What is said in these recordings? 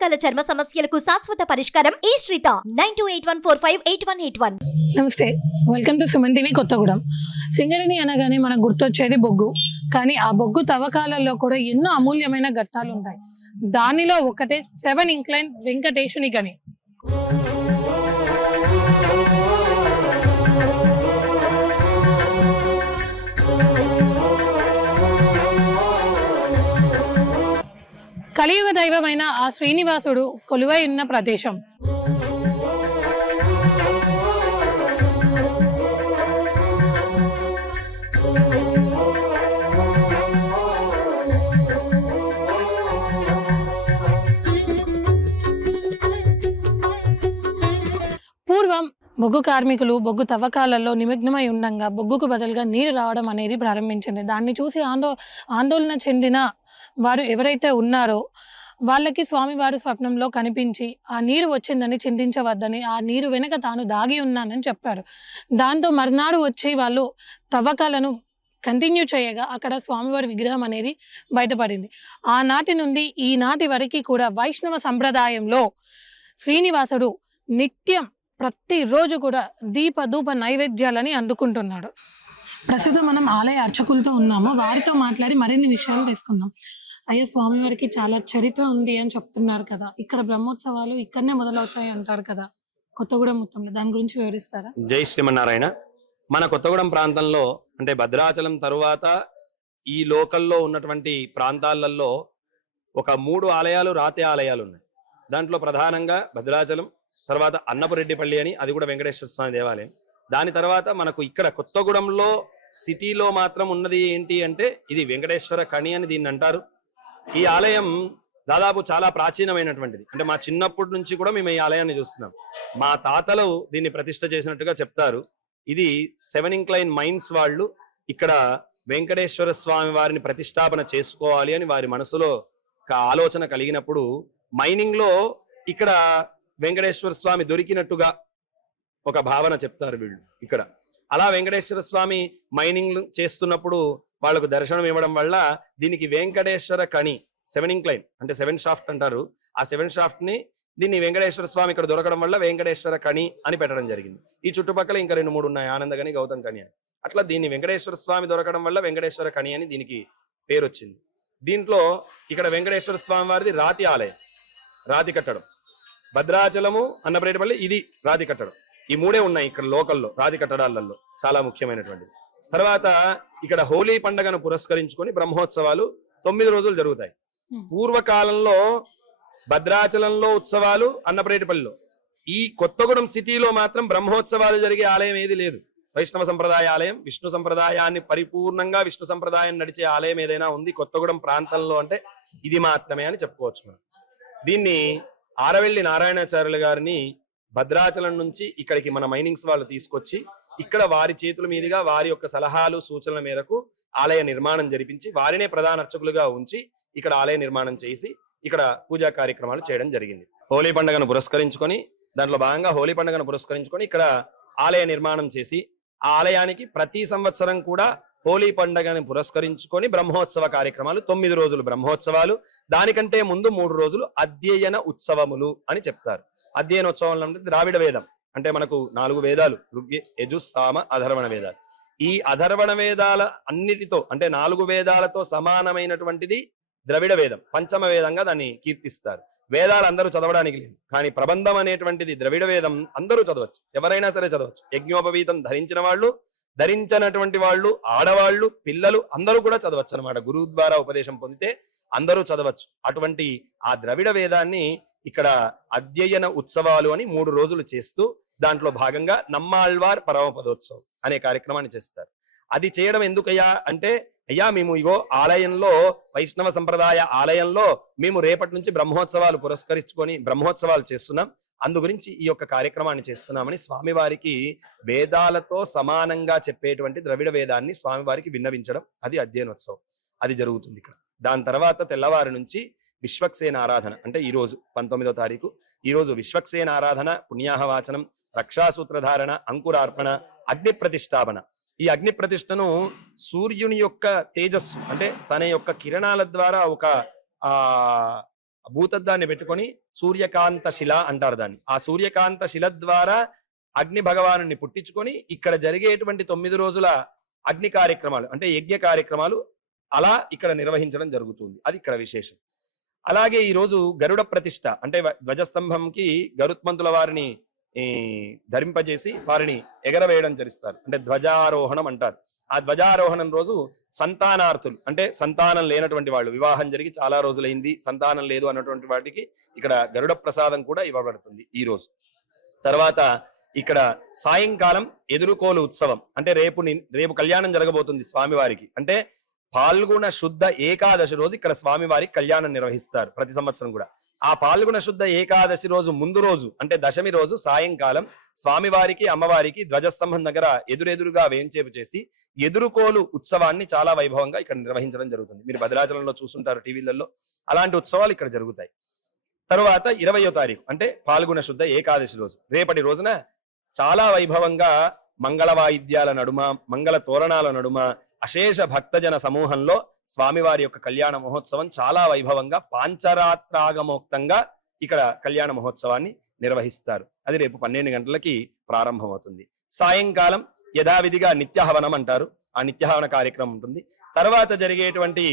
రకాల చర్మ సమస్యలకు శాశ్వత పరిష్కారం ఈ శ్రీత 9281458181. నమస్తే, welcome to Suman TV Kothagudem. Singareni అనగానే మనకు గుర్తొచ్చేది బొగ్గు. కానీ ఆ బొగ్గు తవ్వకాలలో కూడా ఎన్నో అమూల్యమైన ఘట్టాలు ఉంటాయి. దానిలో ఒకటే 7 ఇంక్లైన్ వెంకటేశుని గని. కలియుగ దైవమైన ఆ శ్రీనివాసుడు కొలువై ఉన్న ప్రదేశం. పూర్వం బొగ్గు కార్మికులు బొగ్గు తవ్వకాలలో నిమగ్నమై ఉండగా బొగ్గుకు బదులుగా నీరు రావడం అనేది ప్రారంభించింది. దాన్ని చూసి ఆందోళన చెందిన వారు ఎవరైతే ఉన్నారో వాళ్ళకి స్వామివారు స్వప్నంలో కనిపించి ఆ నీరు వచ్చిందని చింతించవద్దని, ఆ నీరు వెనక తాను దాగి ఉన్నానని చెప్పారు. దాంతో మర్నాడు వచ్చి వాళ్ళు తవ్వకాలను కంటిన్యూ చేయగా అక్కడ స్వామివారి విగ్రహం అనేది బయటపడింది. ఆనాటి నుండి ఈనాటి వరకు కూడా వైష్ణవ సంప్రదాయంలో శ్రీనివాసుడు నిత్యం ప్రతిరోజు కూడా ధూప నైవేద్యాలని అందుకుంటున్నాడు. ప్రస్తుతం మనం ఆలయ అర్చకులతో ఉన్నాము. వారితో మాట్లాడి మరిన్ని విషయాలు తెలుసుకుందాం. అయ్యా, స్వామివారికి చాలా చరిత్ర ఉంది అని చెప్తున్నారు కదా, ఇక్కడ బ్రహ్మోత్సవాలు ఇక్కడనే మొదలవుతాయి అంటారు కదా కొత్తగూడెం మొత్తంలో, దాని గురించి వివరిస్తారా? జై శ్రీమన్నారాయణ. మన కొత్తగూడెం ప్రాంతంలో అంటే భద్రాచలం తరువాత ఈ లోకల్లో ఉన్నటువంటి ప్రాంతాలలో ఒక 3 ఆలయాలు, రాతి ఆలయాలు ఉన్నాయి. దాంట్లో ప్రధానంగా భద్రాచలం, తర్వాత అన్నపురెడ్డిపల్లి అని, అది కూడా వెంకటేశ్వర స్వామి దేవాలయం. దాని తర్వాత మనకు ఇక్కడ కొత్తగూడెంలో సిటీలో మాత్రం ఉన్నది ఏంటి అంటే ఇది వెంకటేశ్వర కణి అని దీన్ని అంటారు. ఈ ఆలయం దాదాపు చాలా ప్రాచీనమైనటువంటిది. అంటే మా చిన్నప్పటి నుంచి కూడా మేము ఈ ఆలయాన్ని చూస్తున్నాం. మా తాతలు దీన్ని ప్రతిష్ఠ చేసినట్టుగా చెప్తారు. ఇది 7 ఇంక్లైన్ మైన్స్ వాళ్ళు ఇక్కడ వెంకటేశ్వర స్వామి వారిని ప్రతిష్టాపన చేసుకోవాలి అని వారి మనసులో ఒక ఆలోచన కలిగినప్పుడు మైనింగ్ లో ఇక్కడ వెంకటేశ్వర స్వామి దొరికినట్టుగా ఒక భావన చెప్తారు వీళ్ళు ఇక్కడ. అలా వెంకటేశ్వర స్వామి మైనింగ్ చేస్తున్నప్పుడు వాళ్ళకు దర్శనం ఇవ్వడం వల్ల దీనికి వెంకటేశ్వర కణి 7 ఇంక్లైన్ అంటే 7 షాఫ్ట్ అంటారు. ఆ 7 షాఫ్ట్ ని దీన్ని వెంకటేశ్వర స్వామి ఇక్కడ దొరకడం వల్ల వెంకటేశ్వర కణి అని పెట్టడం జరిగింది. ఈ చుట్టుపక్కల ఇంకా 2-3 ఉన్నాయి, ఆనందగని, గౌతమ్ కణి అని. అట్లా దీన్ని వెంకటేశ్వర స్వామి దొరకడం వల్ల వెంకటేశ్వర కణి అని దీనికి పేరు వచ్చింది. దీంట్లో ఇక్కడ వెంకటేశ్వర స్వామి వారిది రాతి ఆలయం, రాతి కట్టడం. భద్రాచలము, అన్నపురెడ్డిపల్లి ఇది రాతి కట్టడం. ఈ 3 ఉన్నాయి ఇక్కడ లోకల్లో రాతి కట్టడాలలో, చాలా ముఖ్యమైనటువంటిది. తర్వాత ఇక్కడ హోలీ పండుగను పురస్కరించుకొని బ్రహ్మోత్సవాలు 9 రోజులు జరుగుతాయి. పూర్వకాలంలో భద్రాచలంలో ఉత్సవాలు, అన్నపురెడ్డిపల్లిలో. ఈ కొత్తగూడెం సిటీలో మాత్రం బ్రహ్మోత్సవాలు జరిగే ఆలయం ఏది లేదు. వైష్ణవ సంప్రదాయ ఆలయం, విష్ణు సంప్రదాయాన్ని పరిపూర్ణంగా విష్ణు సంప్రదాయం నడిచే ఆలయం ఏదైనా ఉంది కొత్తగూడెం ప్రాంతంలో అంటే ఇది మాత్రమే అని చెప్పుకోవచ్చు మనం. దీన్ని ఆరవెల్లి నారాయణాచార్యులు గారిని భద్రాచలం నుంచి ఇక్కడికి మన మైనింగ్స్ వాళ్ళు తీసుకొచ్చి ఇక్కడ వారి చేతుల మీదుగా వారి యొక్క సలహాలు సూచనల మేరకు ఆలయ నిర్మాణం జరిపించి వారినే ప్రధాన అర్చకులుగా ఉంచి ఇక్కడ ఆలయ నిర్మాణం చేసి ఇక్కడ పూజా కార్యక్రమాలు చేయడం జరిగింది. హోలీ పండుగను పురస్కరించుకొని, దాంట్లో భాగంగా హోలీ పండుగను పురస్కరించుకొని ఇక్కడ ఆలయ నిర్మాణం చేసి ఆ ఆలయానికి ప్రతి సంవత్సరం కూడా హోలీ పండుగను పురస్కరించుకొని బ్రహ్మోత్సవ కార్యక్రమాలు 9 రోజులు బ్రహ్మోత్సవాలు, దానికంటే ముందు 3 రోజులు అధ్యయన ఉత్సవములు అని చెప్తారు. అధ్యయనోత్సవం అంటే ద్రావిడ వేదం అంటే మనకు 4 వేదాలు, ఋగ్వేద, యజుర్, సామ, అధర్వణ వేదాలు. ఈ అధర్వణ వేదాల అన్నిటితో అంటే 4 వేదాలతో సమానమైనటువంటిది ద్రవిడ వేదం, పంచమ వేదంగా దాన్ని కీర్తిస్తారు. వేదాలు అందరూ చదవడానికి లేదు, కానీ ప్రబంధం అనేటువంటిది ద్రవిడ వేదం అందరూ చదవచ్చు, ఎవరైనా సరే చదవచ్చు. యజ్ఞోపవీతం ధరించిన వాళ్ళు, ధరించినటువంటి వాళ్ళు, ఆడవాళ్ళు, పిల్లలు అందరూ కూడా చదవచ్చు అనమాట. గురువు ద్వారా ఉపదేశం పొందితే అందరూ చదవచ్చు. అటువంటి ఆ ద్రవిడ వేదాన్ని ఇక్కడ అధ్యయన ఉత్సవాలు అని 3 రోజులు చేస్తూ దాంట్లో భాగంగా నమ్మాళ్వార్ పరమపదోత్సవం అనే కార్యక్రమాన్ని చేస్తారు. అది చేయడం ఎందుకయ్యా అంటే, అయ్యా మేము ఇగో ఆలయంలో వైష్ణవ సంప్రదాయ ఆలయంలో మేము రేపటి నుంచి బ్రహ్మోత్సవాలు పురస్కరించుకొని బ్రహ్మోత్సవాలు చేస్తున్నాం, అందు గురించి ఈ యొక్క కార్యక్రమాన్ని చేస్తున్నామని స్వామివారికి వేదాలతో సమానంగా చెప్పేటువంటి ద్రవిడ వేదాన్ని స్వామివారికి విన్నవించడం, అది అధ్యయనోత్సవం. అది జరుగుతుంది ఇక్కడ. దాని తర్వాత తెల్లవారి నుంచి విశ్వక్సేన ఆరాధన అంటే ఈ రోజు 19వ తారీఖు, ఈ రోజు విశ్వక్సేన ఆరాధన, పుణ్యాహవాచనం, రక్షాసూత్రధారణ, అంకురార్పణ, అగ్ని ప్రతిష్టాపన. ఈ అగ్ని ప్రతిష్టను సూర్యుని యొక్క తేజస్సు అంటే తన యొక్క కిరణాల ద్వారా ఒక భూతద్దాన్ని పెట్టుకొని సూర్యకాంత శిల అంటారు దాన్ని. ఆ సూర్యకాంత శిల ద్వారా అగ్ని భగవాను పుట్టించుకొని ఇక్కడ జరిగేటువంటి 9 రోజుల అగ్ని కార్యక్రమాలు అంటే యజ్ఞ కార్యక్రమాలు అలా ఇక్కడ నిర్వహించడం జరుగుతుంది. అది ఇక్కడ విశేషం. అలాగే ఈ రోజు గరుడ ప్రతిష్ఠ అంటే ధ్వజస్తంభంకి గరుత్మంతుల వారిని ధరింపజేసి వారిని ఎగరవేయడం చేస్తారు. అంటే ధ్వజారోహణం అంటారు. ఆ ధ్వజారోహణం రోజు సంతానార్థులు అంటే సంతానం లేనటువంటి వాళ్ళు, వివాహం జరిగి చాలా రోజులైంది సంతానం లేదు అన్నటువంటి వాటికి ఇక్కడ గరుడ ప్రసాదం కూడా ఇవ్వబడుతుంది ఈ రోజు. తర్వాత ఇక్కడ సాయంకాలం ఎదురుకోలు ఉత్సవం అంటే రేపు కళ్యాణం జరగబోతుంది స్వామివారికి. అంటే పాల్గొన శుద్ధ ఏకాదశి రోజు ఇక్కడ స్వామివారికి కళ్యాణం నిర్వహిస్తారు ప్రతి సంవత్సరం కూడా. ఆ పాల్గొన శుద్ధ ఏకాదశి రోజు ముందు రోజు అంటే దశమి రోజు సాయంకాలం స్వామివారికి అమ్మవారికి ధ్వజస్తంభం దగ్గర ఎదురెదురుగా వేంచేపు చేసి ఎదురుకోలు ఉత్సవాన్ని చాలా వైభవంగా ఇక్కడ నిర్వహించడం జరుగుతుంది. మీరు భద్రాచలంలో చూస్తుంటారు టీవీలలో, అలాంటి ఉత్సవాలు ఇక్కడ జరుగుతాయి. తరువాత 20వ తారీఖు అంటే పాల్గొన శుద్ధ ఏకాదశి రోజు రేపటి రోజున చాలా వైభవంగా మంగళ వాయిద్యాల నడుమ మంగళ తోరణాల నడుమ అశేష భక్తజన సమూహంలో స్వామివారి యొక్క కళ్యాణ మహోత్సవం చాలా వైభవంగా పాంచరాత్రాగమోక్తంగా ఇక్కడ కళ్యాణ మహోత్సవాన్ని నిర్వహిస్తారు. అది రేపు 12 గంటలకి ప్రారంభమవుతుంది. సాయంకాలం యథావిధిగా నిత్యహవనం అంటారు, ఆ నిత్యహవన కార్యక్రమం ఉంటుంది. తర్వాత జరిగేటువంటి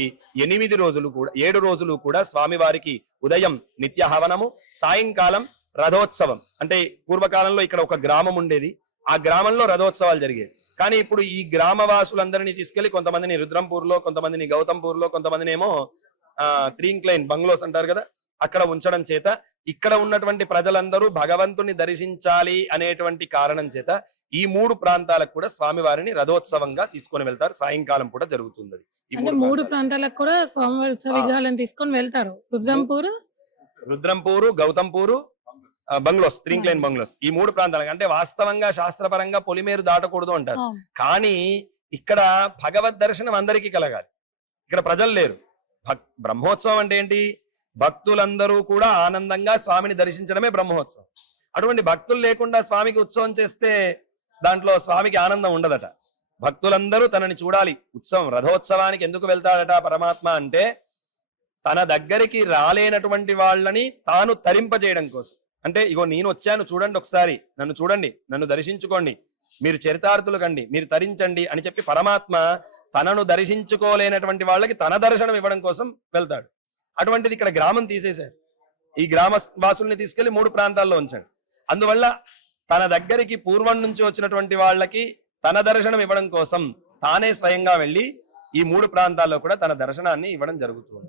8 రోజులు కూడా 7 రోజులు కూడా స్వామివారికి ఉదయం నిత్యహవనము, సాయంకాలం రథోత్సవం. అంటే పూర్వకాలంలో ఇక్కడ ఒక గ్రామం ఉండేది, ఆ గ్రామంలో రథోత్సవాలు జరిగేవి. కానీ ఇప్పుడు ఈ గ్రామవాసులందరినీ తీసుకెళ్లి కొంతమందిని రుద్రంపూర్లో, కొంతమందిని గౌతంపూర్లో, కొంతమందిని ఏమో 3 ఇంక్లైన్ బంగ్లోస్ అంటారు కదా అక్కడ ఉంచడం చేత ఇక్కడ ఉన్నటువంటి ప్రజలందరూ భగవంతుని దర్శించాలి అనేటువంటి కారణం చేత ఈ 3 ప్రాంతాలకు కూడా స్వామివారిని రథోత్సవంగా తీసుకొని వెళ్తారు. సాయంకాలం కూడా జరుగుతుంది. అంటే 3 ప్రాంతాలకు కూడా స్వామివారి ఉత్సవ విగ్రహాలను తీసుకొని వెళ్తారు. రుద్రంపూరు, గౌతంపూరు, బంగ్లోస్, 3 ఇంక్లైన్ బంగ్లోస్, ఈ 3 ప్రాంతాలకు. అంటే వాస్తవంగా శాస్త్రపరంగా పొలిమేరు దాటకూడదు అంటారు. కానీ ఇక్కడ భగవద్ దర్శనం అందరికీ కలగాలి. ఇక్కడ ప్రజలు లేరు. బ్రహ్మోత్సవం అంటే ఏంటి? భక్తులందరూ కూడా ఆనందంగా స్వామిని దర్శించడమే బ్రహ్మోత్సవం. అటువంటి భక్తులు లేకుండా స్వామికి ఉత్సవం చేస్తే దాంట్లో స్వామికి ఆనందం ఉండదట. భక్తులందరూ తనని చూడాలి. ఉత్సవం రథోత్సవానికి ఎందుకు వెళ్తాడట పరమాత్మ అంటే తన దగ్గరికి రాలేనటువంటి వాళ్ళని తాను తరింపజేయడం కోసం. అంటే ఇగో నేను వచ్చాను చూడండి, ఒకసారి నన్ను చూడండి, నన్ను దర్శించుకోండి, మీరు చరితార్థులు కండి, మీరు తరించండి అని చెప్పి పరమాత్మ తనను దర్శించుకోలేనటువంటి వాళ్ళకి తన దర్శనం ఇవ్వడం కోసం వెళ్తాడు. అటువంటిది ఇక్కడ గ్రామం తీసేశారు. ఈ గ్రామ వాసుల్ని తీసుకెళ్లి 3 ప్రాంతాల్లో ఉంచాడు. అందువల్ల తన దగ్గరికి పూర్వం నుంచి వచ్చినటువంటి వాళ్ళకి తన దర్శనం ఇవ్వడం కోసం తానే స్వయంగా వెళ్ళి ఈ 3 ప్రాంతాల్లో కూడా తన దర్శనాన్ని ఇవ్వడం జరుగుతుంది.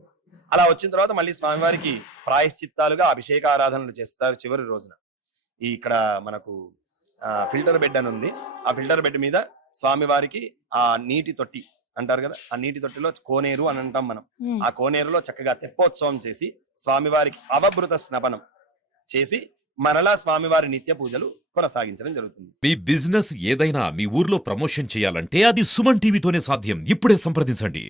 అలా వచ్చిన తర్వాత మళ్ళీ స్వామివారికి ప్రాయశ్చిత్తాలుగా అభిషేక ఆరాధనలు చేస్తారు చివరి రోజున. ఇక్కడ మనకు ఫిల్టర్ బెడ్ అని ఉంది. ఆ ఫిల్టర్ బెడ్ మీద స్వామివారికి ఆ నీటి తొట్టి అంటారు కదా, ఆ నీటి తొట్టిలో కోనేరు అని అంటాం మనం. ఆ కోనేరులో చక్కగా తెప్పోత్సవం చేసి స్వామివారికి అవభృత స్నపనం చేసి మరలా స్వామివారి నిత్య పూజలు కొనసాగించడం జరుగుతుంది. మీ బిజినెస్ ఏదైనా మీ ఊర్లో ప్రమోషన్ చేయాలంటే అది సుమన్ టీవీతోనే సాధ్యం. ఇప్పుడే సంప్రదించండి.